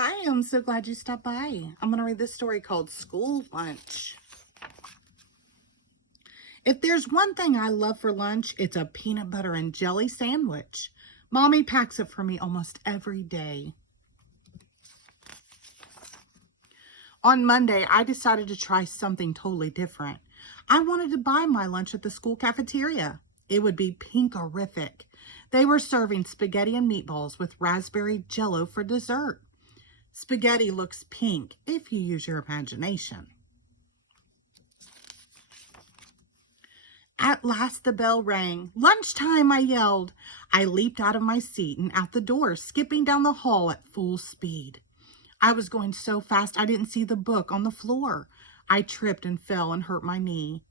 Hi, I'm so glad you stopped by. I'm going to read this story called School Lunch. If there's one thing I love for lunch, it's a peanut butter and jelly sandwich. Mommy packs it for me almost every day. On Monday, I decided to try something totally different. I wanted to buy my lunch at the school cafeteria. It would be pinkerific. They were serving spaghetti and meatballs with raspberry jello for dessert. Spaghetti looks pink if you use your imagination. At last the bell rang. Lunchtime, I yelled. I leaped out of my seat and out the door, skipping down the hall at full speed. I was going so fast I didn't see the book on the floor. I tripped and fell and hurt my knee.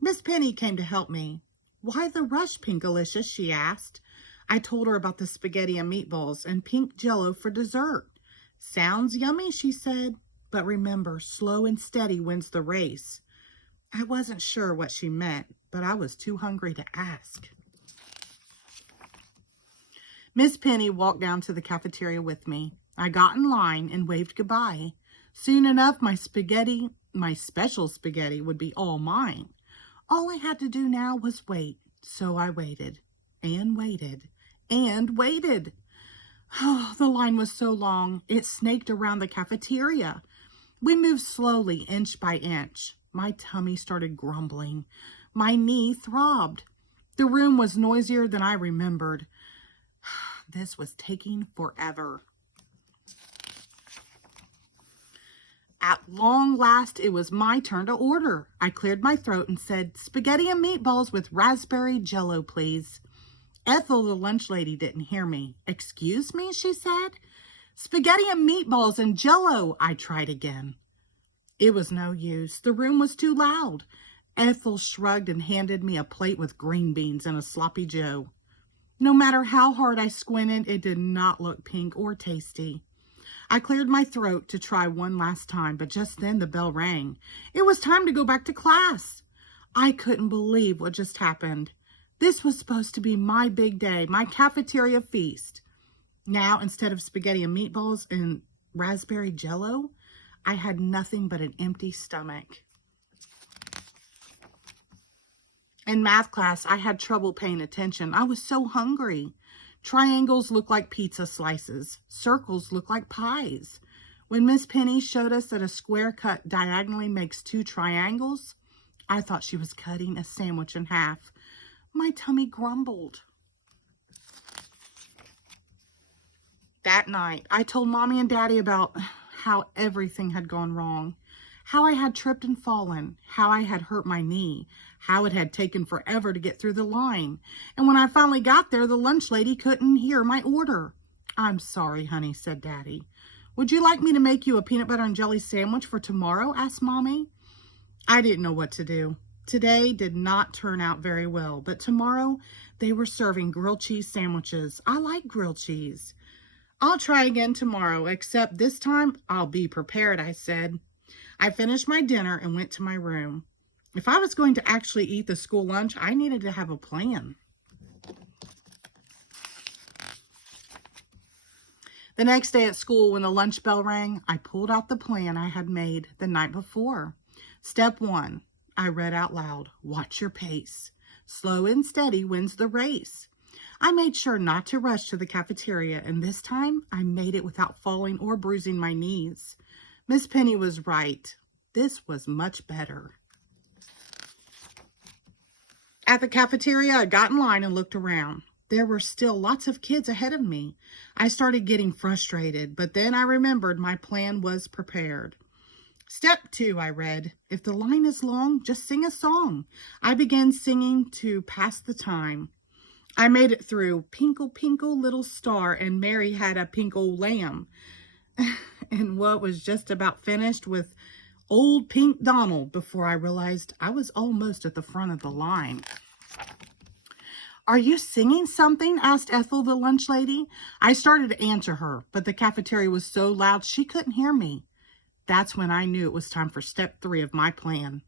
Miss Penny came to help me. Why the rush, Pinkalicious? She asked. I told her about the spaghetti and meatballs and pink jello for dessert. Sounds yummy, she said, but remember, slow and steady wins the race. I wasn't sure what she meant, but I was too hungry to ask. Miss Penny walked down to the cafeteria with me. I got in line and waved goodbye. Soon enough, my special spaghetti would be all mine. All I had to do now was wait, so I waited and waited and waited. Oh, the line was so long, it snaked around the cafeteria. We moved slowly, inch by inch. My tummy started grumbling. My knee throbbed. The room was noisier than I remembered. This was taking forever. At long last, it was my turn to order. I cleared my throat and said, "Spaghetti and meatballs with raspberry jello, please." Ethel, the lunch lady, didn't hear me. "Excuse me," she said. "Spaghetti and meatballs and jello," I tried again. It was no use. The room was too loud. Ethel shrugged and handed me a plate with green beans and a sloppy joe. No matter how hard I squinted, it did not look pink or tasty. I cleared my throat to try one last time, but just then the bell rang. It was time to go back to class. I couldn't believe what just happened. This was supposed to be my big day, my cafeteria feast. Now, instead of spaghetti and meatballs and raspberry jello, I had nothing but an empty stomach. In math class, I had trouble paying attention. I was so hungry. Triangles look like pizza slices. Circles look like pies. When Miss Penny showed us that a square cut diagonally makes two triangles, I thought she was cutting a sandwich in half. My tummy grumbled. That night, I told Mommy and Daddy about how everything had gone wrong, how I had tripped and fallen, how I had hurt my knee, how it had taken forever to get through the line, and when I finally got there, the lunch lady couldn't hear my order. "I'm sorry, honey," said Daddy. "Would you like me to make you a peanut butter and jelly sandwich for tomorrow?" asked Mommy. I didn't know what to do. Today did not turn out very well, but tomorrow they were serving grilled cheese sandwiches. I like grilled cheese. "I'll try again tomorrow, except this time I'll be prepared," I said. I finished my dinner and went to my room. If I was going to actually eat the school lunch, I needed to have a plan. The next day at school, when the lunch bell rang, I pulled out the plan I had made the night before. Step 1, I read out loud, "Watch your pace. Slow and steady wins the race." I made sure not to rush to the cafeteria, and this time I made it without falling or bruising my knees. Miss Penny was right. This was much better. At the cafeteria, I got in line and looked around. There were still lots of kids ahead of me. I started getting frustrated, but then I remembered my plan was prepared. Step 2, I read, "If the line is long, just sing a song." I began singing to pass the time. I made it through "Pinkle, Pinkle, Little Star," and "Mary Had a Pink Old Lamb." And what was just about finished with "Old Pink Donald" before I realized I was almost at the front of the line. "Are you singing something?" asked Ethel, the lunch lady. I started to answer her, but the cafeteria was so loud she couldn't hear me. That's when I knew it was time for step 3 of my plan.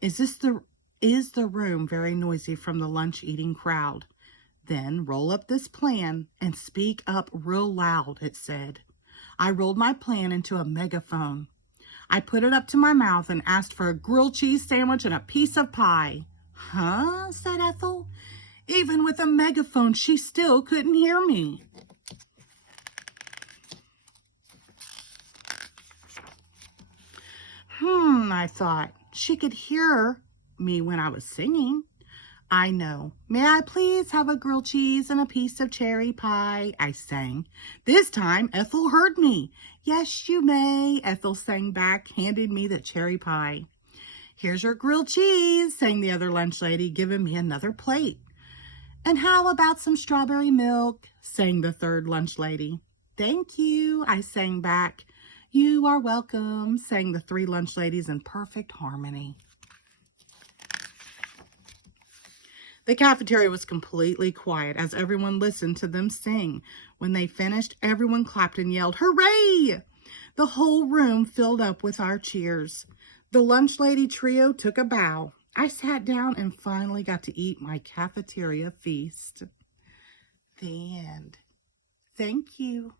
Is the room very noisy from the lunch eating crowd? Then roll up this plan and speak up real loud," it said. I rolled my plan into a megaphone. I put it up to my mouth and asked for a grilled cheese sandwich and a piece of pie. Huh? Said Ethel. Even with a megaphone, she still couldn't hear me. I thought. She could hear me when I was singing. I know. May I please have a grilled cheese and a piece of cherry pie? I sang. This time, Ethel heard me. Yes, you may, Ethel sang back, handing me the cherry pie. Here's your grilled cheese, sang the other lunch lady, giving me another plate. And how about some strawberry milk, sang the third lunch lady. Thank you, I sang back. You are welcome, sang the three lunch ladies in perfect harmony. The cafeteria was completely quiet as everyone listened to them sing. When they finished, everyone clapped and yelled, "Hooray!" The whole room filled up with our cheers. The lunch lady trio took a bow. I sat down and finally got to eat my cafeteria feast. The end. Thank you.